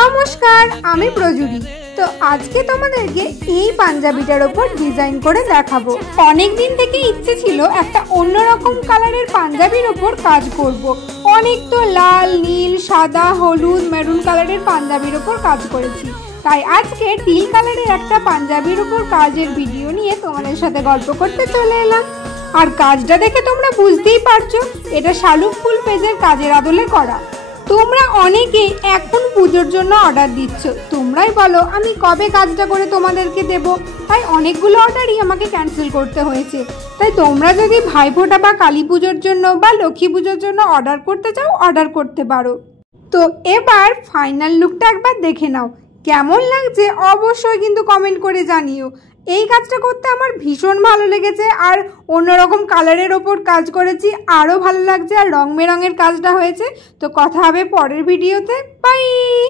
নমস্কার, আমি প্রজুরি। তো আজকে তোমাদেরকে এই পাঞ্জাবিটার ওপর ডিজাইন করে দেখাবো। অনেক দিন থেকে ইচ্ছে ছিল একটা অন্যরকম কালারের পাঞ্জাবির ওপর কাজ করব। অনেক তো লাল, নীল, সাদা, হলুদ, মেরুন কালারের পাঞ্জাবির ওপর কাজ করেছি। তাই আজকে টিল কালারের একটা পাঞ্জাবির ওপর কাজের ভিডিও নিয়ে তোমাদের সাথে গল্প করতে চলে এলাম। আর কাজটা দেখে তোমরা বুঝতেই পারছো, এটা শালুক ফুল পেজের কাজের আদলে করা। তোমরা অনেকেই এখন পুজোর জন্য অর্ডার দিচ্ছ। তোমরাই বলো আমি কবে কাজটা করে তোমাদেরকে দেব। তাই অনেকগুলো অর্ডারই আমাকে ক্যান্সেল করতে হয়েছে। তাই তোমরা যদি ভাইফোঁটা বা কালী পুজোর জন্য বা লক্ষ্মী পুজোর জন্য অর্ডার করতে চাও, অর্ডার করতে পারো। তো এবার ফাইনাল লুকটা একবার দেখে নাও। কেমন লাগছে অবশ্যই কিন্তু কমেন্ট করে জানিও। এই কাজটা করতে আমার ভীষণ ভালো লেগেছে, আর অন্যরকম কালারের ওপর কাজ করেছি, আরও ভালো লাগছে, আর রং বেরঙের কাজটা হয়েছে। তো কথা হবে পরের ভিডিওতে। বাই।